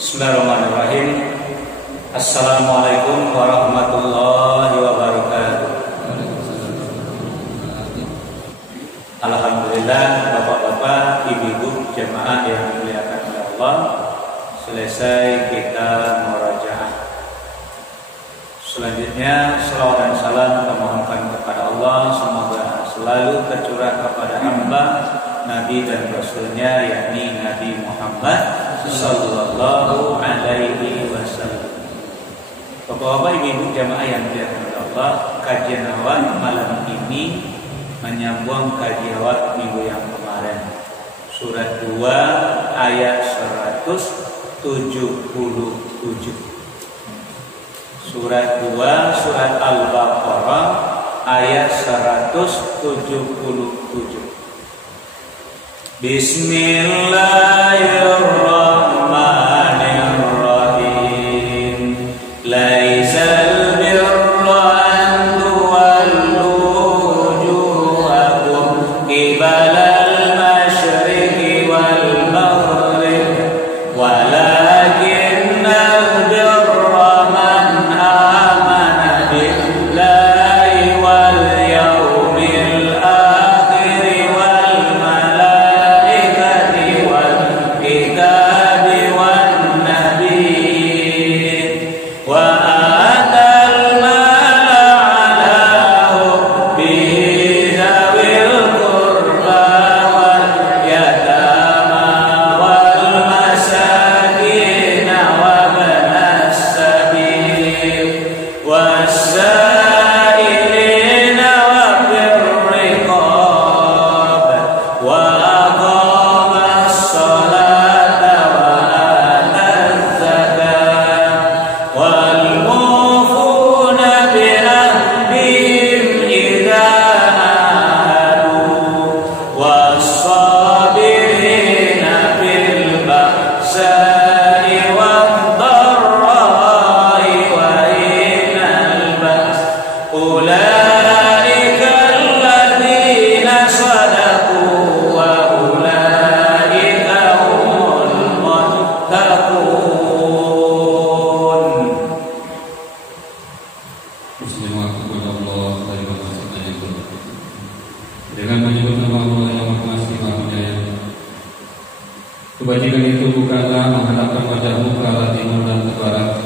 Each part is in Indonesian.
Bismillahirrahmanirrahim. Assalamualaikum warahmatullahi wabarakatuh. Alhamdulillah, bapak-bapak, ibu-ibu, jemaah yang dimuliakan oleh Allah, selesai kita murajaah. Selanjutnya salawat dan salam kita mohonkan kepada Allah, semoga selalu tercurah kepada hamba Nabi dan Rasulnya, yakni Nabi Muhammad Sallallahu Alaihi Wasallam. Bapak-bapak, ibu-ibu, jamaah yang dimuliakan oleh Allah, kajian awal malam ini menyambung kajian awal minggu yang kemarin. Surat 2 ayat 177. Surat 2 surat Al-Baqarah ayat 177. Bismillahirrahmanirrahim. Laisal birra an tuwallu wujuhakum qibalal masyriqi wal maghrib walakinnal birra man amana billahi wal yawmil akhir wal malaikati wal kitabi wan nabiyyin wa atal mala ala hubbihi zawil qurba wal yatama wal masakin wa ibnas sabil was-sa'ilina wa fir riqab wa aqama as-salata wa ata az-zakata wal mufuna bi ahdihim idza ahadu was-sabirina fil ba'sa'i wad-dharra'i wa hinal ba's ulaika alladziina sadaqu wa ulaika humul muttaqun. Bismillahirrahmanirrahim. Dengan menyebut nama Allah yang Maha Pengasih Maha Penyayang. Kebajikan itu bukanlah menghadapkan wajahmu ke arah timur dan ke barat,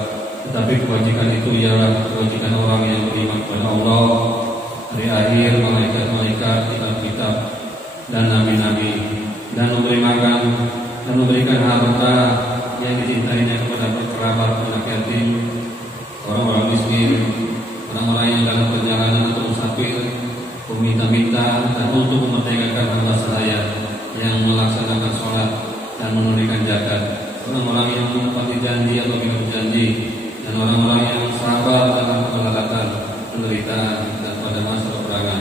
tetapi kebajikan itu ialah kebajikan orang yang beriman kepada Allah, hari akhir, malaikat-malaikat, kitab-kitab, dan nabi-nabi, dan memberi makan dan memberikan harta yang dicintainya kepada kerabat, anak yatim, orang-orang miskin, orang-orang yang dalam perjalanan atau musafir, meminta-minta, dan untuk memerdekakan hamba sahaya yang melaksanakan sholat dan menunaikan zakat, orang-orang yang menepati janji atau minum janji, dan orang-orang yang sabar dalam kemelaratan, penderitaan, dan pada masa peperangan.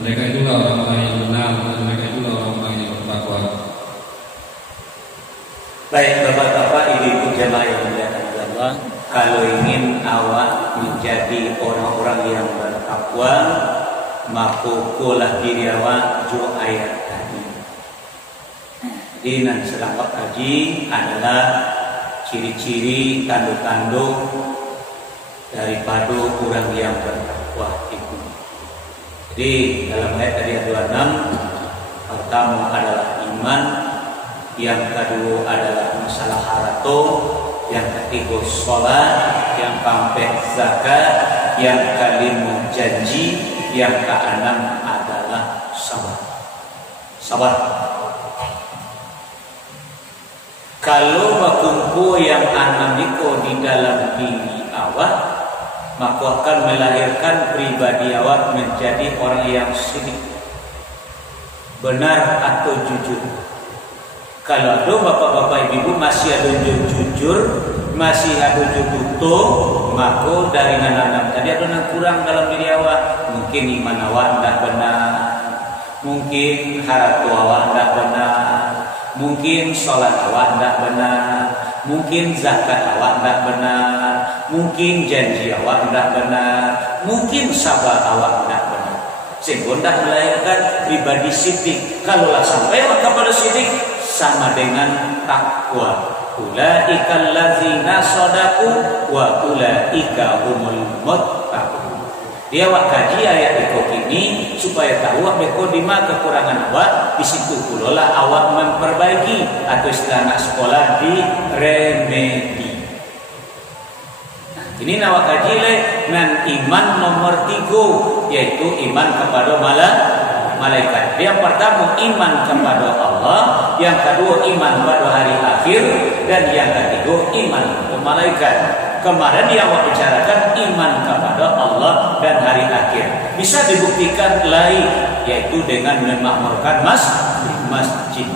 Mereka itulah orang-orang yang benar, dan mereka itulah orang-orang yang bertakwa. Baik bapak-bapak, ibu-ibu, jemaah yang dimuliakan oleh Allah, kalau ingin awak menjadi orang-orang yang bertakwa, maka kulah diri awak jo ayat tadi. Jadi nanti sedang kaji adalah ciri-ciri tanduk-tanduk daripada orang yang bertakwa itu. Jadi dalam ayat tadi ada 6, pertama adalah iman, yang kedua adalah masalah harato, yang ketiga sholat, yang keempat zakat, yang kelima janji, yang keenam adalah sabar. Sabar. Kalau berkumpul yang enam itu di dalam diri awak, maka akan melahirkan pribadi awak menjadi orang yang sidik, benar atau jujur. Kalau ada bapak-bapak ibu masih ada jujur, masih ada tutup, maka dari enam tadi ada yang kurang dalam diri awak. Mungkin iman awak tidak benar, mungkin haratu awak tidak benar, mungkin sholat awak tidak benar, mungkin zakat awak tidak benar, mungkin janji awak tidak benar, mungkin sabar awak tidak benar. Sehingga tidak melahirkan pribadi sidik. Kalaulah sampai awak kepada sidik, sama dengan takwa. Ulaikal ladzina shadaqu wa ulaika humul muttaqun. Dia wak kaji ayat iko kini supaya tahu awak beko di mana kekurangan awak, di situ pula lah awak memperbaiki atau istilah anak sekolah di remedi. Nah, ini nawak kaji le dengan iman nomor 3 yaitu iman kepada malaikat. Yang pertama iman kepada Allah, yang kedua iman pada hari akhir, dan yang ketiga iman kepada malaikat. Kemarin yang awak bicarakan iman kepada Allah dan hari akhir bisa dibuktikan lain yaitu dengan memakmurkan masjid.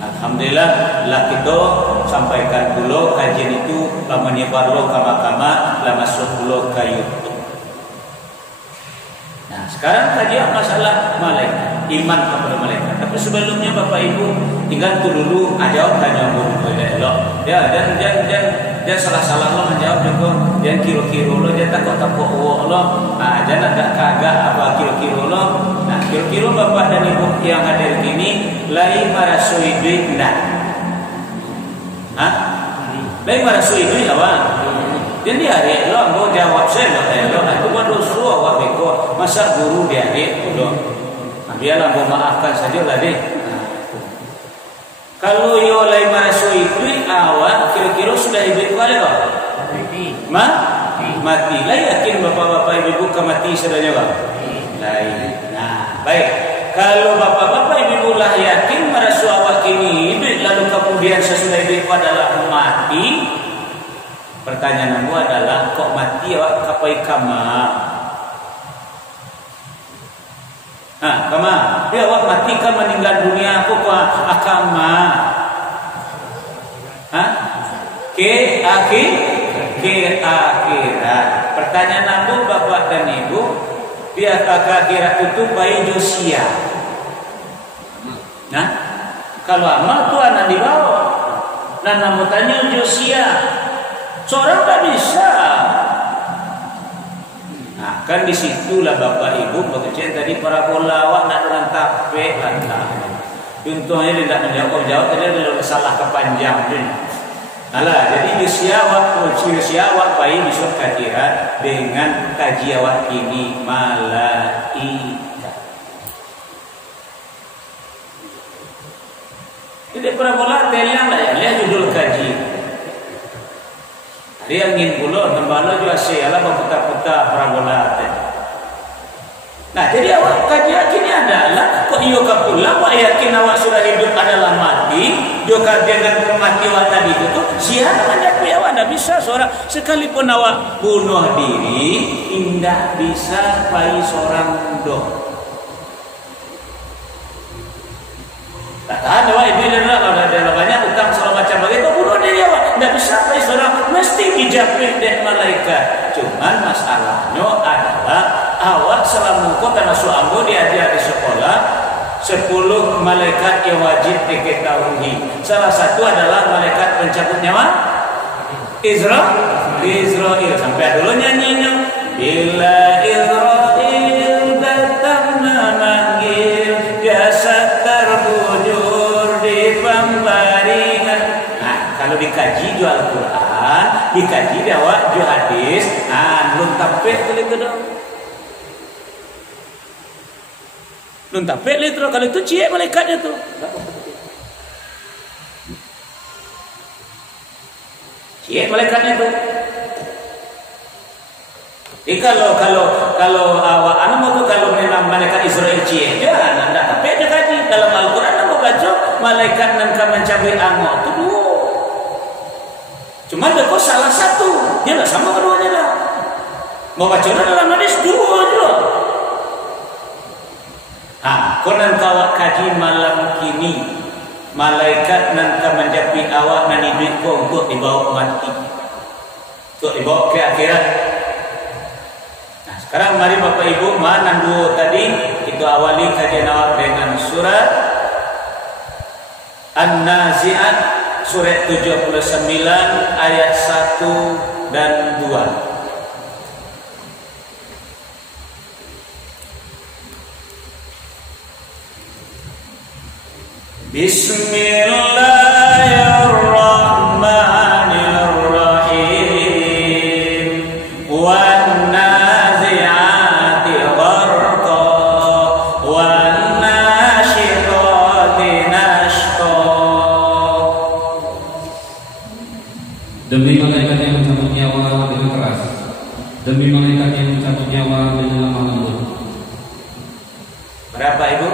Alhamdulillah lah kita sampaikan dulu kajian itu menyebar lo kama-kama lah masuk dulu ke YouTube. Nah, sekarang kajian masalah malaikat, iman kepada malaikat. Tapi sebelumnya Bapak Ibu tinggal tu dulu jawab tanya elok. Ya, dan salah-salah lo menjawab juga. Jangan kira-kira lo, jangan takut-takut lo. Nah, jangan agak kagak apa kira-kira lo. Nah, kira-kira Bapak dan Ibu yang hadir ini lain marasui duit enggak? Hah? Lain marasui duit awak? Jadi hari lo mau jawab saya lo itu baru suruh awak beko masa guru di hari lo. Biarlah mau maafkan saja lah deh. Kalau yo lain marasui duit awak kira-kira sudah hidup kali lo? Mati. Lain yakin bapak-bapak ibu mati sedanya bang? Lain. Nah baik. Kalau bapak-bapak ibu lah yakin marasu awak kini hidup lalu kemudian sesudah hidup adalah mati. Pertanyaan aku adalah kok mati awak kapai kama? Kama, dia awak mati kan meninggal dunia aku akama. Ke akhirat. Pertanyaan aku Bapak dan Ibu, dia ke akhirat itu bayi Josia. Nah, kalau amal tu anak dibawa. Dan namun tanya Josia, seorang tak bisa. Nah, kan disitulah Bapak Ibu bekerja tadi parabola awak nak dengan tape lantah. Contohnya dia tidak menjawab tadi dia salah kepanjang ni. Alah, jadi usia awak bayi besok akhirat dengan kaji awak ini malaikat. Jadi parabola telang lah ya, lihat judul kaji. Dia ingin pulau tembala juga sialah berputar-putar parabola. Nah, jadi awak kajian ini adalah kok iyo kapulang awak yakin awak sudah hidup adalah mati, juga dengan mati awak tadi itu siapa menjadi awak tidak bisa seorang sekalipun awak bunuh diri tidak bisa bayi seorang dong. Katakan awak ini adalah kalau ada banyak utang segala macam begitu bunuh diri awak tidak bisa bayi seorang mesti dijapit oleh malaikat. Cuman masalahnya adalah awak selama kau karena suamu diajar di sekolah 10 malaikat yang wajib diketahui. Salah satu adalah malaikat pencabut nyawa Israel. Sampai dulu nyanyinya bila Israel datang memanggil jasad terbujur di pembaringan. Nah, kalau dikaji jual Al-Quran, dikaji awak jual hadis, belum tapet begitu dong. Belum tapet litro kalau itu cie malaikatnya tuh. Cie malaikatnya tuh. Jadi kalau awak mau tuh kalau memang malaikat Israel cie, ya anda tapet dia kaji dalam Al-Quran anda baca malaikat yang mencabut angok tuh dua. Cuma ada kok salah satu, dia nggak sama keduanya lah. Mau baca dalam hadis dua aja. Konon kawak kaji malam kini malaikat nanti menjapi awak nani duit kau untuk dibawa mati, untuk dibawa ke akhirat. Nah, sekarang mari Bapak Ibu mana dua tadi kita awali kajian awak dengan surat An-Nazi'at surat 79 ayat 1 dan 2. Bismillahirrahmanirrahim. Wan nazi'ati gharqa wan nasyiqati nashqa. Demi malaikat yang mencabut nyawa dengan keras, demi malaikat yang mencabut nyawa dengan lemah lembut. Berapa Ibu?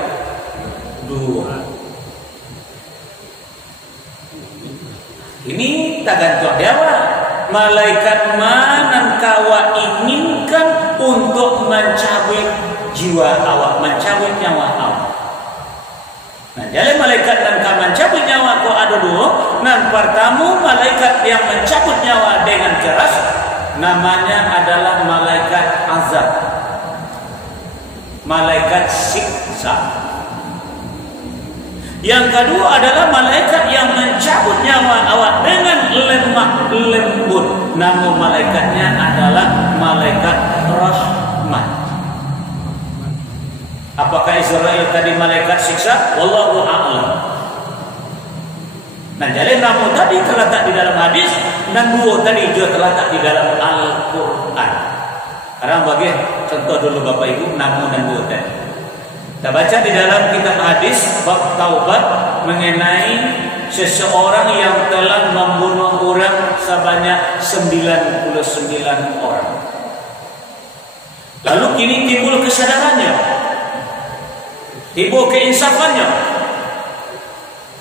2. Ini tak gantung dewa. Malaikat mana kawa inginkan untuk mencabut jiwa awak, mencabut nyawa awak. Nah, jadi malaikat dan kau mencabut nyawa kau ada 2. Nah, pertama malaikat yang mencabut nyawa dengan keras namanya adalah malaikat azab, malaikat siksa. Yang kedua adalah malaikat yang mencabut nyawa awak dengan lemah lembut. Nama malaikatnya adalah malaikat rahmat. Apakah Israel tadi malaikat siksa? Wallahu a'lam. Nah, jadi nama tadi terletak di dalam hadis dan 2 tadi juga terletak di dalam Al-Quran. Sekarang bagi contoh dulu Bapak Ibu nama dan 2 tadi. Kita baca di dalam kitab hadis bab taubat mengenai seseorang yang telah membunuh orang sebanyak 99 orang. Lalu kini timbul kesadarannya, timbul keinsafannya.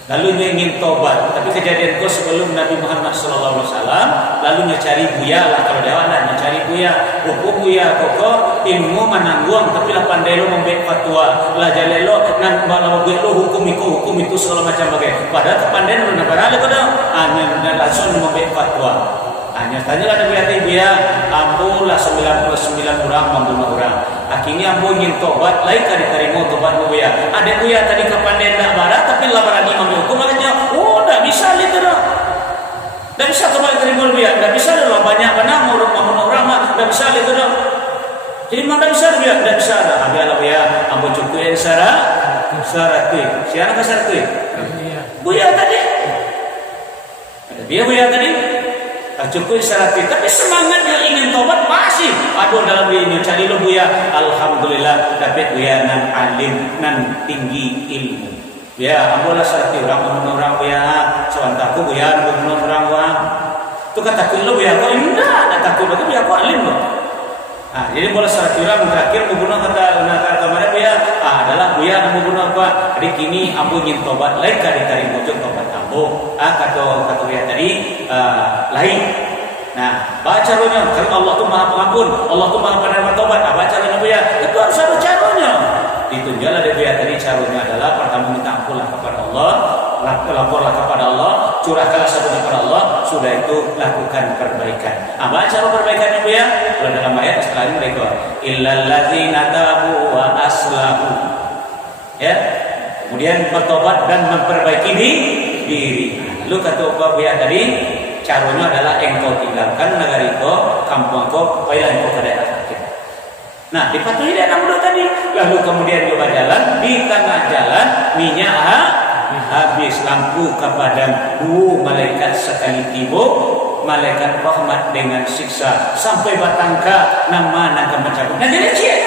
Lalu dia ingin tobat, tapi kejadian itu sebelum Nabi Muhammad SAW. Lalu dia cari buya lah, kalau dia ada dia cari buya. Hukum buya koko ilmu menangguang, tapi lah pandai lo membuat fatwa. Lah jalelo nan balau buat lo hukum itu segala macam bagai. Padahal kepandaian lo nak beralih kau dah. Hanya langsung membuat fatwa. Hanya tanya lah Nabi buya, ambo lah 99 orang membunuh orang. Akhirnya ambo ingin tobat, lain kali terima tobat buya. Ada buya tadi kepandaian tak barat, tapi lah berani membuat hukum makanya. Oh, tak bisa itu dah. Tak bisa tobat terima buya, tak bisa dah banyak benar membunuh orang mah, tak bisa itu dah. Jadi mana bisa buya, tak bisa dah. Ambil lah buya, ambo cukup syarat tu. Siapa syarat tu? Buya tadi. Ada buya tadi. Cukup syarat itu, tapi semangat yang ingin tobat masih ada dalam dirinya. Cari lo buya, alhamdulillah dapat buya nan alim nan tinggi ilmu. Ya, ambolah syarat orang membunuh orang buya, sewantaku buya membunuh orang buya. Tu kata takut lo buya kau indah, nak takut betul buya kau alim lo. Nah, jadi boleh syarat orang terakhir membunuh kata kemarin buya adalah buya membunuh apa? Jadi kini ambo ingin tobat, lain kali tarik bocor tobat ambo. Kata buya tadi lain. Nah, baca caranya. Kalau Allah tu Maha Pengampun, Allah tu Maha Penerima Tobat. Baca caranya buya. Itu harus ada caranya. Ditunjuklah dari buya tadi caranya adalah pertama minta ampunlah kepada Allah, laporlah kepada Allah, curahkanlah sabun kepada Allah. Sudah itu lakukan perbaikan. Apa cara perbaikannya buya? Kalau dalam ayat setelah ini mereka illal ladzina tabu wa aslahu. Ya. Kemudian bertobat dan memperbaiki diri. Lalu kata buya tadi, caranya adalah engkau tinggalkan negara engkau, kampung engkau, baiklah engkau ke daerah sakit. Nah, dipatuhi daerah muda tadi. Lalu kemudian dia berjalan di tengah jalan, minyak habis, lampu kepada 2 malaikat sekali tiba, malaikat rahmat dengan siksa sampai batangka nama nak mencabut. Nah, jadi cik.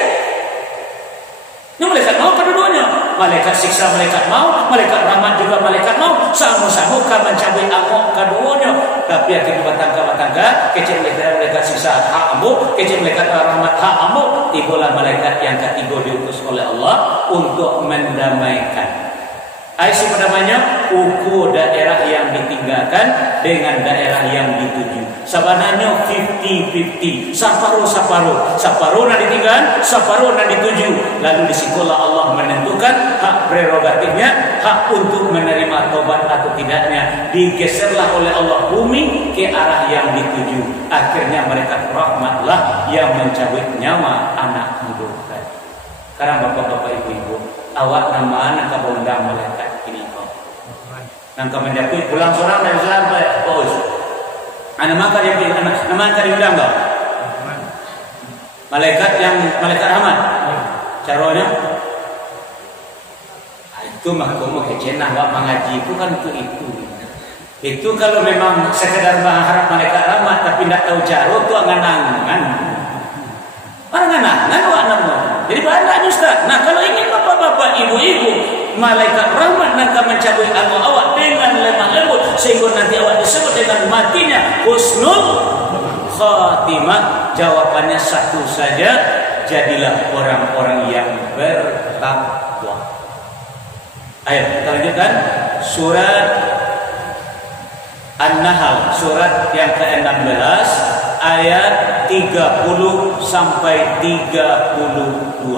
Ini malaikat mau kedua-duanya. Malaikat siksa malaikat mau, malaikat rahmat juga malaikat mau. Sama-sama kan mencabut amok keduanya. Tapi akhirnya batangka kecil malaikat siksa hak amok, kecil malaikat rahmat hak amok. Tibalah malaikat yang ketiga diutus oleh Allah untuk mendamaikan. Aisi pendamainya ukur daerah yang ditinggalkan dengan daerah yang dituju. Sebenarnya 50-50, separuh nak ditinggalkan, separuh nak dituju. Lalu disitulah Allah menentukan hak prerogatifnya, hak untuk menerima tobat atau tidaknya. Digeserlah oleh Allah bumi ke arah yang dituju. Akhirnya mereka rahmatlah yang mencabut nyawa anak muda. Sekarang bapak-bapak ibu-ibu, awak nama anak kabondang malaikat ini kau. Nangka menjapui pulang seorang dari sampai bos. Anak makan dia nama makan diundang kau. Malaikat rahmat. Caranya Itu mah komo kecenah wa mengaji itu kan itu kalau memang sekedar berharap malaikat rahmat tapi tidak tahu cara itu angan-angan wa anakmu. Jadi banyak Ustaz. Nah kalau ingin bapak-bapak ibu-ibu malaikat rahmat nak mencabut ilmu awak dengan lemah lembut sehingga nanti awak disebut dengan matinya husnul khatimah, jawabannya satu saja, jadilah orang-orang yang bertakwa. Ayo kita lanjutkan surat An-Nahl, surat yang ke-16 ayat 30 sampai 32.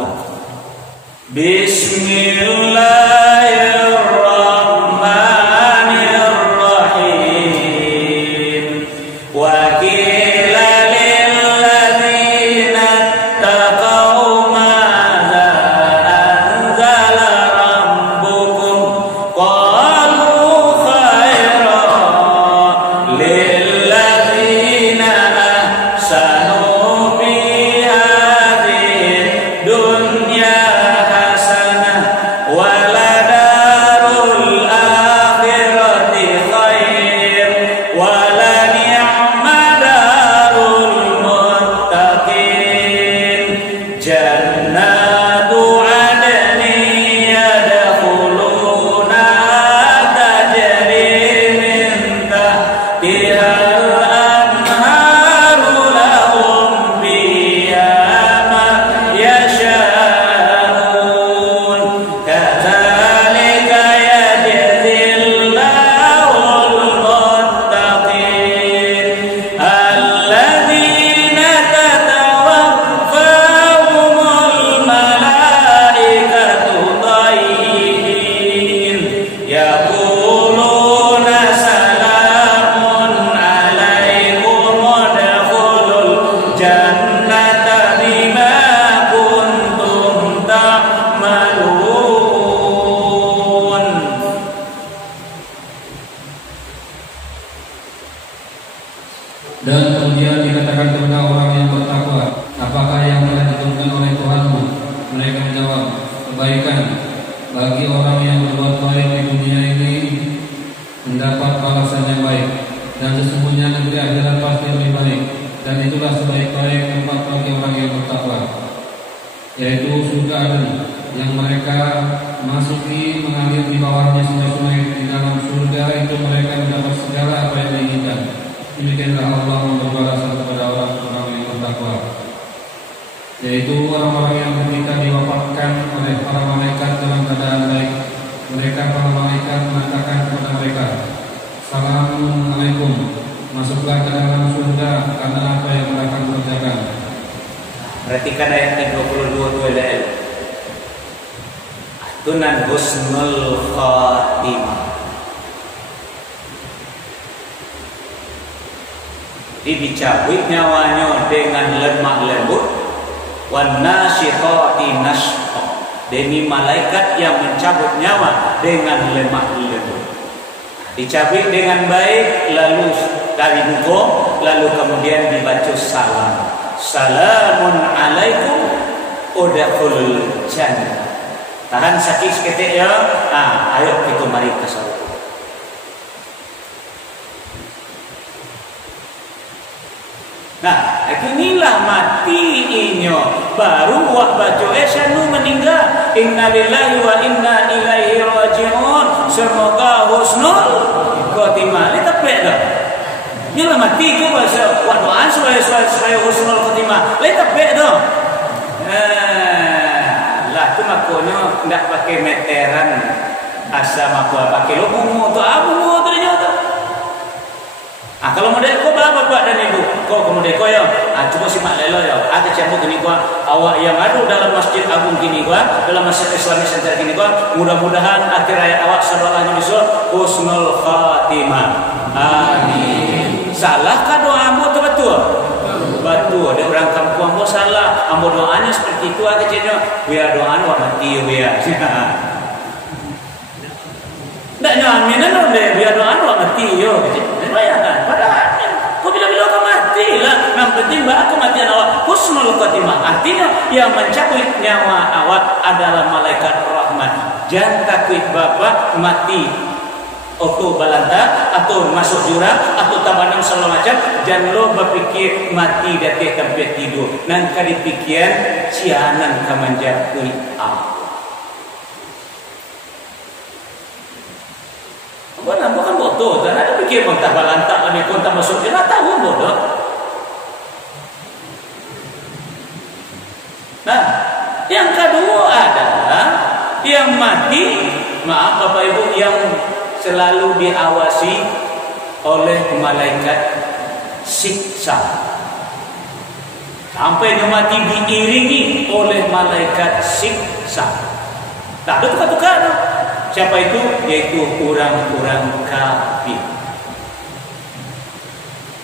Bismillahirrahmanirrahim. Wa qila lil ladzina taqaw madza anzala rabbukum qalu khairan lil ladzina ahsanu fi hadhihi dunya hasanah wa ladarul akhirati khair wa la ni'ma darul muttaqin jannatu adnin yadkhuluna tajri min tahtiha al-anharu lahum fiha ma yasha'un kadzalika yajzillahul muttaqin alladzina tatawaffahumul malaikatu tayyibin yaquluna salamun alaikum udkhulul jannata bima kuntum ta'malun. Dan kemudian dikatakan kepada orang yang bertakwa, apakah yang telah ditentukan oleh Tuhanmu? Mereka menjawab, kebaikan. Bagi orang yang berbuat baik di dunia ini mendapat balasan yang baik, dan sesungguhnya negeri akhirat pasti lebih baik, dan itulah sebaik-baik tempat bagi orang yang bertakwa, yaitu surga Aden yang mereka masuki mengalir di bawahnya sungai-sungai. Di dalam surga itu mereka mendapat segala apa yang diinginkan. Demikianlah Allah memberi balasan kepada orang-orang yang bertakwa, yaitu orang-orang yang ketika diwafatkan oleh para malaikat dalam keadaan baik, mereka para malaikat mengatakan kepada mereka, Assalamualaikum, masuklah ke dalam surga karena apa yang mereka akan kerjakan. Perhatikan ayat 22 WLL. Tunan husnul khatimah. Dicabut nyawanya dengan lemah lembut, wan nasyitati nashqa, demi malaikat yang mencabut nyawa dengan lemah lembut. Dicabut dengan baik, lalu dari hukum, lalu kemudian dibaca salam. Salamun alaikum udkhulul jannah. Tahan sakit seketik ya. Ayo kita mari ke surga. Nah, inilah mati inyo baru wah baca esanu meninggal. Innalillahi wa inna ilaihi raji'un. Semoga husnul khotimah. Ini tepat dah. Ini lah mati ke bahasa wa doa supaya husnul khotimah. Ini tepat dah. Lah tu makanya ndak pakai meteran asam apa pakai lobumu tu abu tu dia tu. Kalau model kau bapak dan ibu, kau kemudian kau ya, coba simak lelo ya. Ada cabut gini gua, awak yang ada dalam masjid agung gini gua, dalam masjid Islamic Center gini gua, mudah-mudahan akhir hayat awak sallallahu alaihi wasallam husnul khatimah. Amin. Salahkah doamu tu betul? Betul. Ada orang kampung ambo salah, ambo doanya seperti itu aja kecilnya. Biar doanya wah mati biar. Ndak nyaminan deh, biar doanya wah mati yo kecil. Bayangkan, padahal kau bila-bila kau mati lah. Yang penting aku mati awak husnul khotimah. Artinya yang mencabut nyawa awak adalah malaikat rahmat. jangan takut bapak mati auto balanta atau masuk jurang atau tabanam segala macam. Jangan lo berpikir mati dari tempat tidur. Nang kali pikiran cianan kamanjak kui bukan bodoh, dan ada pikir kontak balanta lebih kontak masuk jurang tahu bodoh. Nah, yang kedua adalah yang mati, maaf Bapak Ibu, yang selalu diawasi oleh malaikat siksa. Sampai dia mati diiringi oleh malaikat siksa. Tak ada tukar-tukar. Siapa itu? Yaitu orang-orang kafir.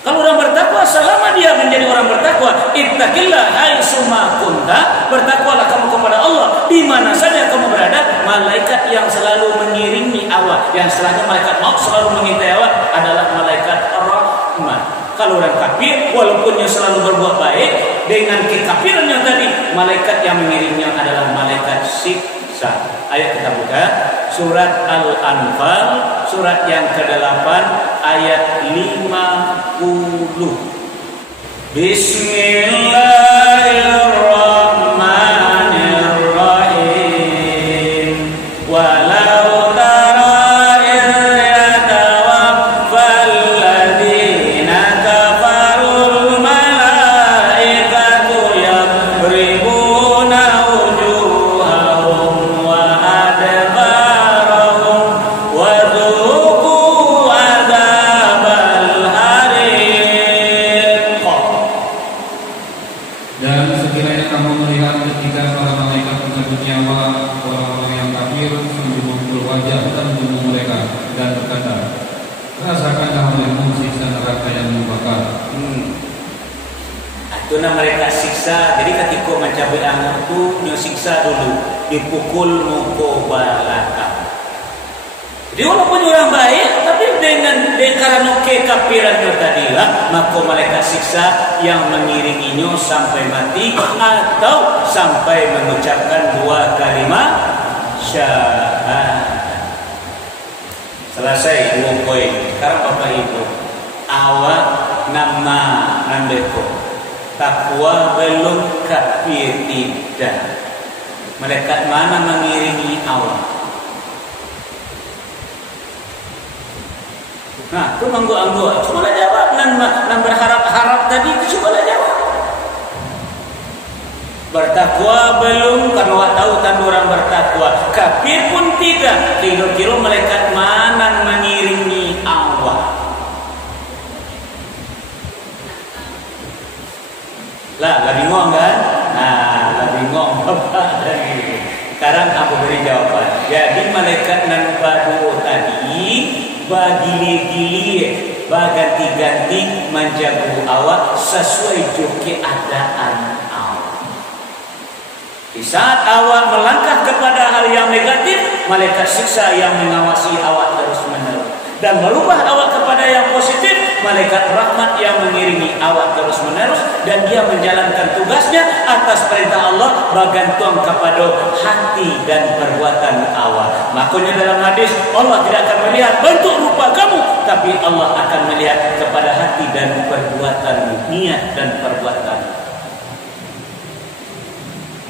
Kalau orang bertakwa, selama dia menjadi orang bertakwa, ittaqillah haitsu ma kunta, bertakwalah kamu kepada Allah di mana saja kamu berada. Malaikat yang selalu mengiringi awak, yang selalu malaikat maut selalu mengintai awak adalah malaikat rahmat. Kalau orang kafir, walaupun yang selalu berbuat baik, dengan kekafirannya tadi, malaikat yang mengiringnya adalah malaikat siksa. Ayo kita buka surat Al-Anfal, surat yang ke-8 ayat 50. Bismillahirrahmanirrahim. Walau tara idh yatawaffal ladzina kafarul malaikatu yadribuna wujuhahum wa adbarahum wa dhuqu adzabal hariq. Dan sekiranya kamu melihat ketika para malaikat mencabut nyawa orang-orang yang kafir sambil memukul wajah dan tubuh mereka dan berkata, rasakanlah olehmu siksa neraka yang membakar. Itu mereka siksa. Jadi ketika mencabut anak itu siksa dulu, dipukul muka belakang. Jadi walaupun orang baik, tapi karena kekafirannya tadilah, maka malaikat siksa yang mengiringinya sampai mati atau sampai mengucapkan 2 kalimat syahadat. Selesai 2 poin. Sekarang Bapak Ibu, awak nama nandeko takwa belum kafir tidak. Malaikat mana mengiringi awak? Nah, itu manggu-anggu. Cobalah jawab. Nan berharap-harap tadi itu cobalah jawab. Bertakwa belum, karena awak tahu tanda orang bertakwa. Kafir pun tidak. Kira-kira malaikat mana mengiringi awak? Lah bingung kan? Nah, bingung Bapak lagi. Sekarang aku beri jawaban. Jadi malaikat nan badu tadi bagili-gili, baganti-ganti menjaga awak sesuai joki keadaan awak. Di saat awak melangkah kepada hal yang negatif, malaikat siksa yang mengawasi awak terus-menerus. Dan merubah awak kepada yang positif, malaikat rahmat yang mengiringi awak terus-menerus. Dan dia menjalankan tugasnya atas perintah Allah, bergantung kepada hati dan perbuatan awak. Makanya dalam hadis, Allah tidak akan melihat bentuk rupa kamu, tapi Allah akan melihat kepada hati dan perbuatan, niat dan perbuatan.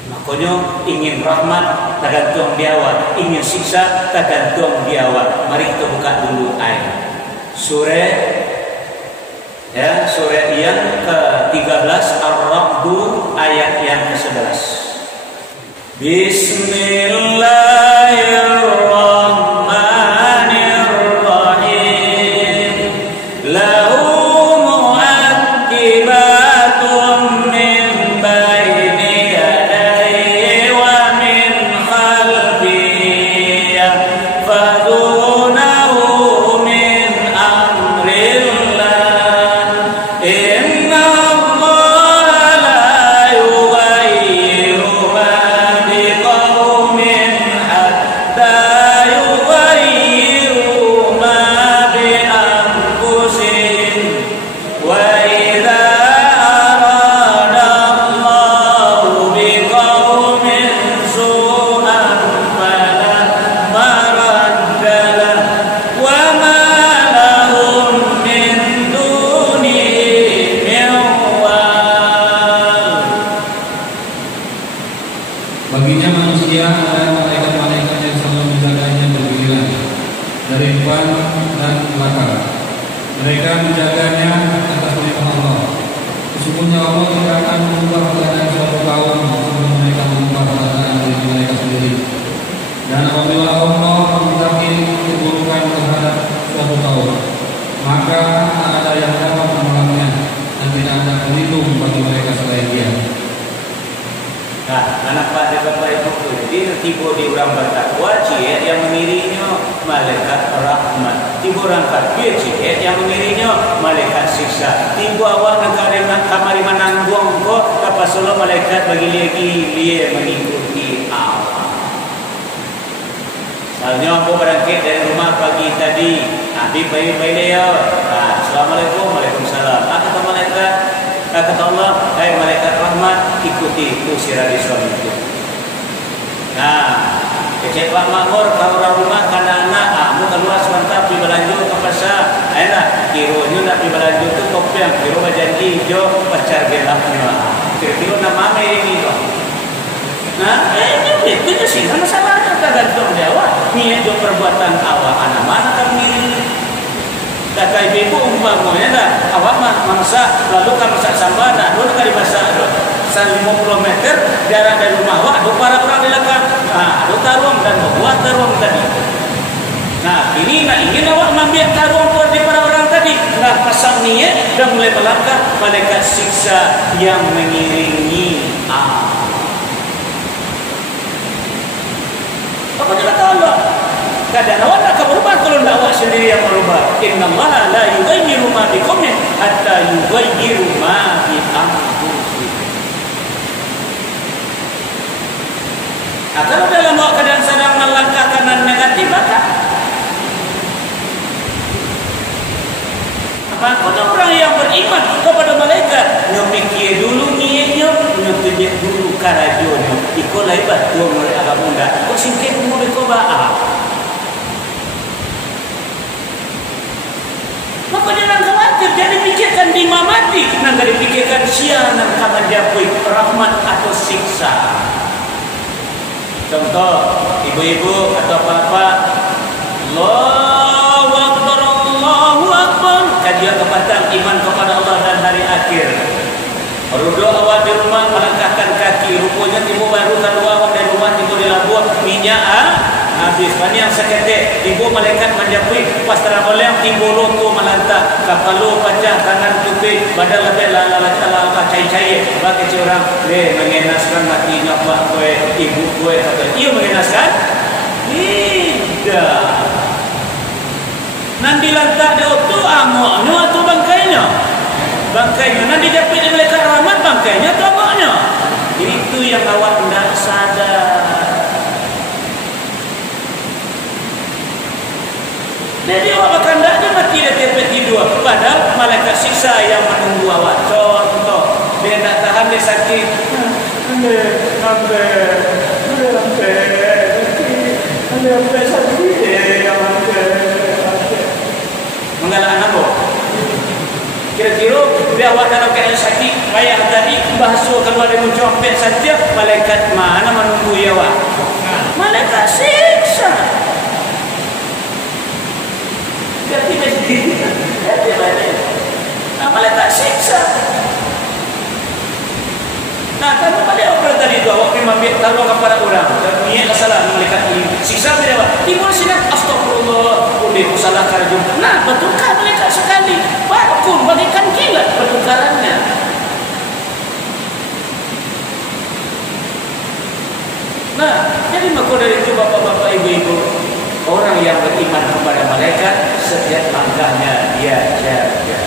Makanya ingin rahmat tergantung di awak, ingin siksa tergantung di awak. Mari kita buka dulu ayat surah yang ke-13 Ar-Ra'd ayat yang ke-11. Bismillahirrahmanirrahim. Lahu mu'aqibatun min baini yadayhi wa min khalfihi yahfazunahu min amrillah. Inna Allaha la yughayyiru ma biqaumin kehidupan dan neraka. Mereka menjaganya atas perintah Allah. Sesungguhnya Allah tidak akan mengubah keadaan suatu kaum sebelum mereka mengubah keadaan diri mereka sendiri. Dan apabila Allah menghendaki keburukan terhadap suatu kaum, maka tak ada yang dapat menolongnya dan tidak ada pelindung bagi mereka selain Dia. Nah, anak pada Bapak Ibu tu, jadi tiba di orang bertakwa, ciet yang menirinya malaikat rahmat. Tiba orang kafir, ciet yang menirinya malaikat siksa. Tiba awak negara kamari menanggung kau, lepas Allah malaikat bagi lagi dia mengikuti awak. Misalnya aku berangkat dari rumah pagi tadi, Habib bayi-bayi dia. Assalamualaikum, waalaikumsalam. Apa kata malaikat? Kata Allah, hai malaikat rahmat, ikuti usiran suami itu. Nah, kecek Pak Makmur, kau orang rumah karena anak, kamu keluar sebentar pergi berlanjut ke pasar. Ayolah, kironya nak pergi berlanjut tu kopiang, kiro berjanji hijau, pacar gelapnya. Kira-kira nama ini kau. Nah, itu je sih, masalahnya tergantung dia awak. Niat jo perbuatan awak, anak mana kamu ini? Kata ibu umpamanya dah, awak masak, lalu kamu masak sambal, dah dulu kali masak tu. 50 meter jarak dari rumah awak, ada para orang di belakang. Ada tarung dan membuat tarung tadi. Nah, ini nak ingin awak mengambil tarung buat di para orang tadi. Nah, pasang niat dan mulai melangkah malaikat siksa yang mengiringi. Apa dia kata Allah? Kadang awak tak berubah kalau tidak awak sendiri yang berubah. Inna Allah la yughayyiru ma biqaumin hatta yughayyiru ma bi anfusihim. Kalau dalam awak keadaan sedang melangkah kanan negatif, apa? Kalau orang yang beriman kepada malaikat, dia mikir dulu niatnya, dia tunjuk dulu karajonya. Ikolah ibadah dua mulai agak muda. Kau singkir mulai kau ba'a. Maka jangan khawatir, jangan dipikirkan di mati, jangan dipikirkan siang dan kapan jatuh rahmat atau siksa. Contoh, ibu-ibu atau bapak, Allahu Akbar, Allahu Akbar. Kajian kepada iman kepada Allah dan hari akhir. Berdoa awak di rumah melangkahkan kaki, rupanya timbul baru keluar dari rumah timbul di labuh minyak habis. Mana yang seketik timbul malaikat menjapui pas terang boleh timbul tu melantak kapalu pecah kanan tupik badan lebih lala cair-cair bagi orang mengenaskan matinya pak gue ibu gue kata ia mengenaskan tidak. Nanti lantak dia tu amoknya atau bangkainya nanti japit di malaikat rahmat bangkainya atau amoknya. Itu yang awak tidak sadar. Jadi awak kandaknya mati di tempat tidur. Padahal malaikat siksa yang menunggu awak. Contoh, dia tak tahan, dia sakit. Sampai sakit. Mengalak anak kau. Kira-kira dia awak dalam keadaan sakit, payah tadi, bahasa keluar dari muncul saja, malaikat mana menunggu ya awak? Malaikat siksa. Jadi malaikat siksa. Nah, kalau balik apa tadi tu awak pergi ambil tolong kepada orang. Niat salah malaikat ini. Siksa dia apa? Timbul sini astagfirullah, boleh salah karjum. Nah, bertukar malaikat sekali. Baru bagikan kilat pertukarannya. Nah, jadi maka dari itu bapak-bapak ibu-ibu, orang yang beriman kepada malaikat setiap langkahnya dia jaga.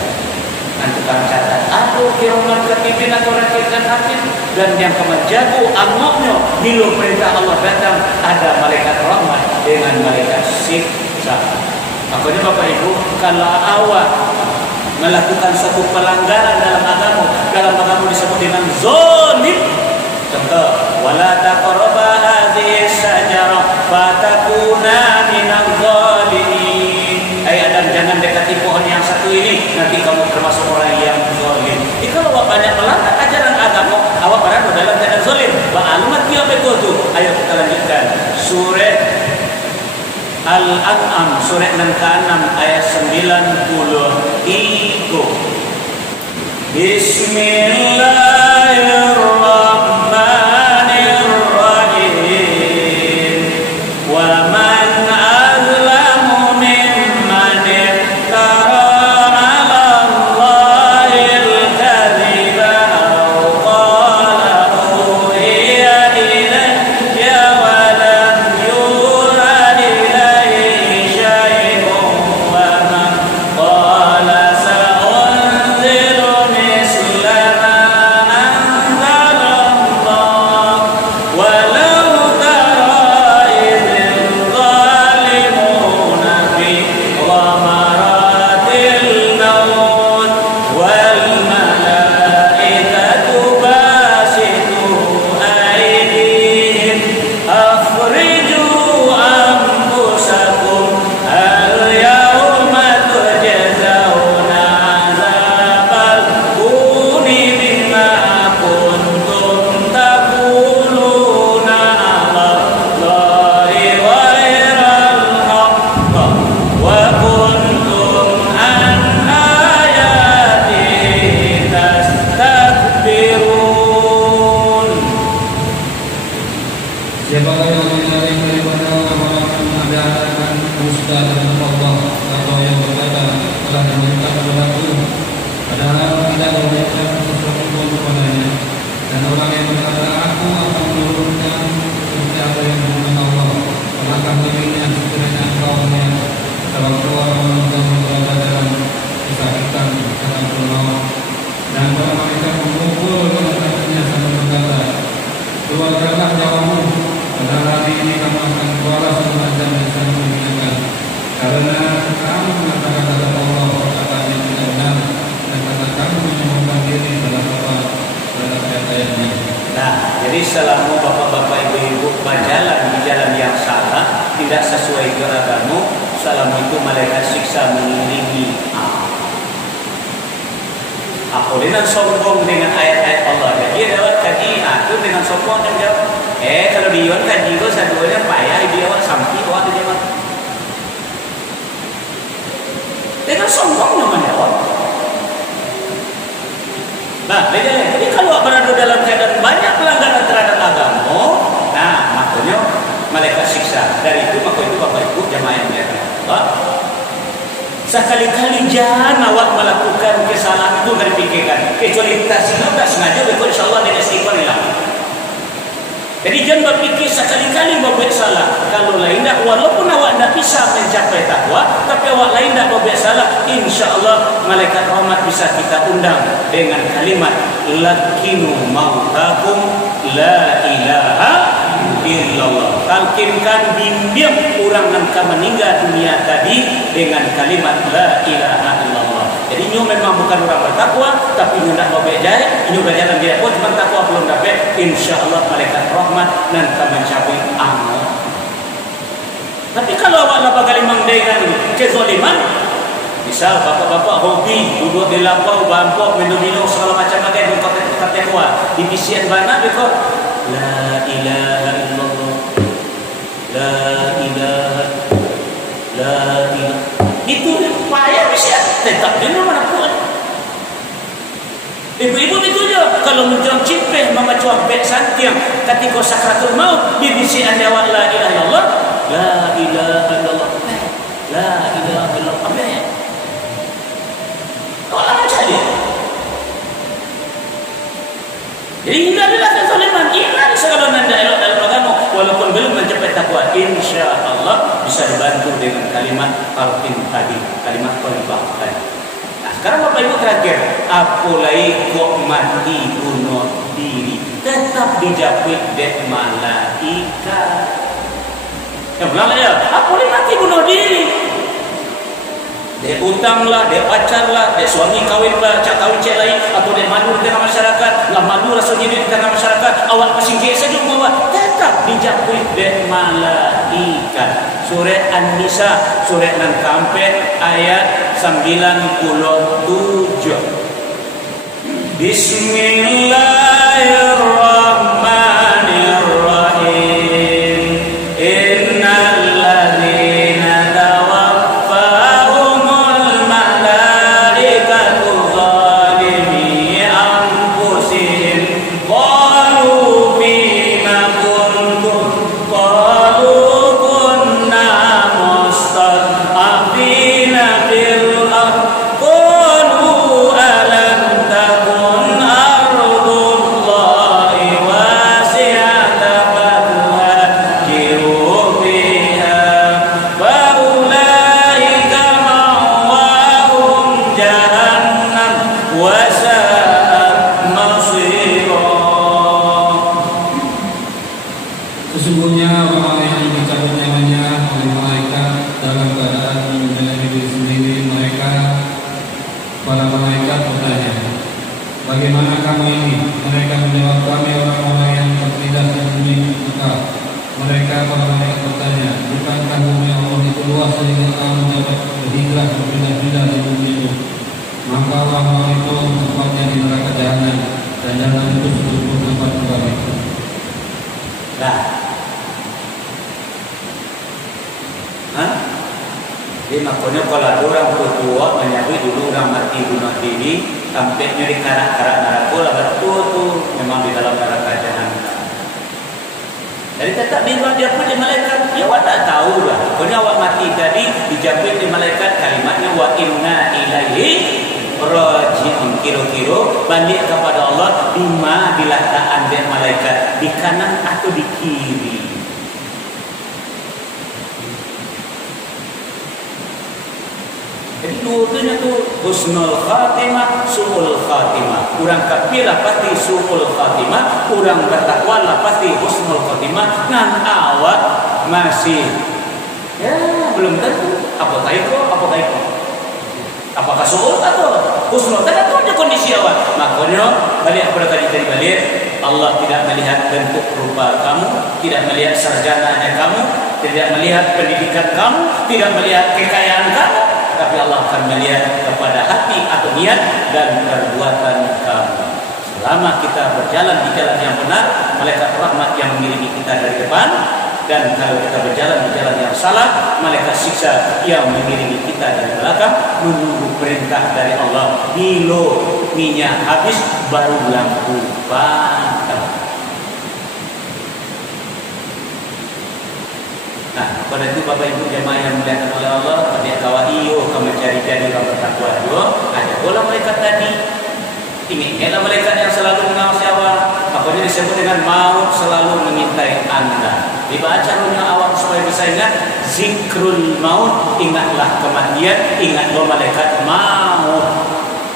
Nanti kami catat, aduh kiraman katibin atau rakyatkan hati. Dan yang kemenjago amoknya bila perintah Allah datang, ada malaikat rahmat dengan malaikat siksa. Makanya bapak ibu, kalau awak melakukan suatu pelanggaran dalam agama disebut dengan zalim. Contoh, wala taqrabu hadhihi syajarah fatakuna minadh zalimin. Hai Adam, jangan dekati pohon yang satu ini, nanti kamu termasuk orang yang zalim. Kalau awak banyak melanggar ajaran agama, awak berada dalam keadaan zalim. Ba'alumat dia betul tu. Ayo kita lanjutkan. Surah Al-An'am surah 6 ayat 93. Bismillahirrahmanirrahim. Wa man azlamu mimman iftara 'ala Allahil kadhiba aw qala uhiya ilayya wa lam yuha ilayhi shay'un wa man qala sa'unzilu misla ma anzala Allah walau tara idhil zalimuna fi ghamaratil maut wal malaikatu basitu aydihim akhriju anfusakum al yawma tujzauna 'adzabal huni bima kuntum taquluna 'ala Allahi ghairal haqq wa kuntum an ayatihi tastakbirun. Siapakah yang mencari daripada orang-orang yang mengadakan dusta terhadap Allah atau yang berkata telah diberitakan kepadaku padahal tidak memberikan sesuatu pun kepadanya, dan orang yang berkata aku akan menurunkan seperti apa yang diturunkan Allah, apakah dirinya sekiranya engkau melihat sewaktu orang-orang telah berada dalam kesakitan dalam maut, dan para malaikat mengumpul pada kakinya sambil berkata, keluarkanlah nyawamu, pada hari ini kamu akan keluar semua azab yang sangat menyenangkan, karena kamu mengatakan terhadap Allah perkataan yang tidak benar, dan karena kamu menyombongkan diri dalam ayat-ayatnya. Nah, jadi selama bapak-bapak ibu-ibu berjalan di jalan yang salah, tidak sesuai agamamu, selama itu malaikat siksa mengiringi. Apa dengan sombong dengan ayat-ayat Allah? Dia dapat kaji, itu dengan sombong dan jawab. Kalau dia kaji itu satunya payah dia awak sampai awak tu jawab. Dengan sombong namanya awak. Nah, jadi kalau berada dalam keadaan banyak pelanggaran terhadap agama, nah makanya malaikat siksa. Dari itu maka itu bapak ibu jamaah yang dimuliakan Allah. Sekali-kali jangan awak melakukan kesalahan itu nggak dipikirkan. Kecuali kita tak sengaja, betul insyaAllah dengan istighfar hilang. Jadi jangan berpikir sekali-kali membuat salah. Kalau lain tak, walaupun awak tidak bisa mencapai takwa, tapi awak lain tak membuat salah, insyaAllah malaikat rahmat bisa kita undang dengan kalimat lakinu mautakum la ilaha illallah. Talkinkan bimbing orang yang meninggal dunia tadi dengan kalimat la ilaha illallah. Jadi ini memang bukan orang bertakwa, tapi ini nak membaik jahit, ini berjalan dia pun cuma takwa belum dapat. InsyaAllah malaikat rahmat dan akan mencapai amal. Tapi kalau awak lapar kali dengan kezaliman, misal bapak-bapak hobi duduk di lampau, bampok, minum-minum segala macam lagi di kota kuat di bisian bana betul. La ilaha illallah, la ilaha, la ilaha. Itu payah bisian, tetap dia mana pun. Ibu-ibu itu je kalau menjelang cipeh memacu ambek santiang ketika sakratul maut di bisian awak la ilaha illallah, la ilaha illallah, la ilaha illallah. Apa ya? Orang macam dia. Jadi hindarilah kezaliman, ingat segala nanda elok dalam agama, walaupun belum mencapai takwa, insya-Allah bisa dibantu dengan kalimat talqin tadi, kalimat thalibah tadi. Nah, sekarang Bapak Ibu terakhir, apalai kok mati bunuh diri, tetap dijapit dek malaikat. Yang benar ya, apalai mati bunuh diri. Dek utang lah, dek pacar lah, dek suami kawin lah, cak kawin cek lain, atau dek malu di tengah masyarakat, lah malu rasanya di tengah masyarakat, awak pasingkir saja bahwa tetap dijapit dek malaikat. Surah An-Nisa, surah 6 sampai ayat 97. Bismillahirrahmanirrahim. Innal ladzina Hah? Jadi makanya kalau orang tua menyambut dulu orang mati bunuh diri, sampainya di karak-karak neraka lah betul tuh memang di dalam neraka jahanam. Jadi tetap bilang dia pun di malaikat, ya awak tak tahu lah. Pokoknya awak mati tadi dijawab di malaikat kalimatnya wa inna ilaihi raji'un, kira-kira balik kepada Allah bima diletakkan di malaikat, di kanan atau di kiri. Jadi dua-duanya tu husnul khatimah, su'ul khatimah. Orang kafir lah pasti su'ul khatimah, orang bertakwa lah pasti husnul khatimah. Ngan awak masih ya belum tentu. Apakah itu? Apakah su'ul atau husnul? Kan itu aja kondisi awak. Makanya balik kepada tadi balik, Allah tidak melihat bentuk rupa kamu, tidak melihat sarjananya kamu, tidak melihat pendidikan kamu, tidak melihat kekayaan kamu, tapi Allah akan melihat kepada hati atau niat dan perbuatan kamu. Selama kita berjalan di jalan yang benar, malaikat rahmat yang mengiringi kita dari depan, dan kalau kita berjalan di jalan yang salah, malaikat siksa yang mengiringi kita dari belakang, menunggu perintah dari Allah. Bila minyak habis, baru lampu padam. Nah, pada itu Bapak Ibu jemaah yang dimuliakan oleh Allah, pada kawaiyo kamu mencari jadi orang bertakwa dua, ada pula malaikat tadi. Ingatlah malaikat yang selalu mengawasi awak. Makanya disebut dengan maut selalu mengintai Anda. Dibaca runya awak supaya bisa ingat zikrul maut, ingatlah kematian, ingatlah malaikat maut.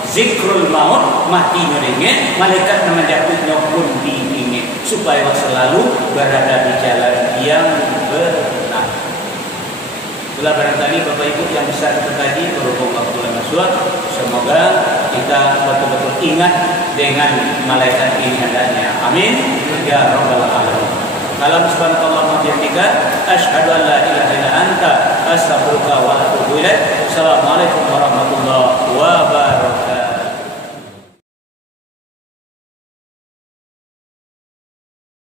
Zikrul maut, mati nyoringe, malaikat menjatuhnya pun diingin supaya awak selalu berada di jalan yang benar. Itulah barangkali Bapak Ibu yang bisa kita kaji berhubung waktu lama suat. Semoga kita betul-betul ingat dengan malaikat ini adanya. Amin ya rabbal alamin. Kalam subhanallah wa bihamdika asyhadu an la ilaha illa anta astaghfiruka wa atubu ilaik. Assalamualaikum warahmatullahi wabarakatuh.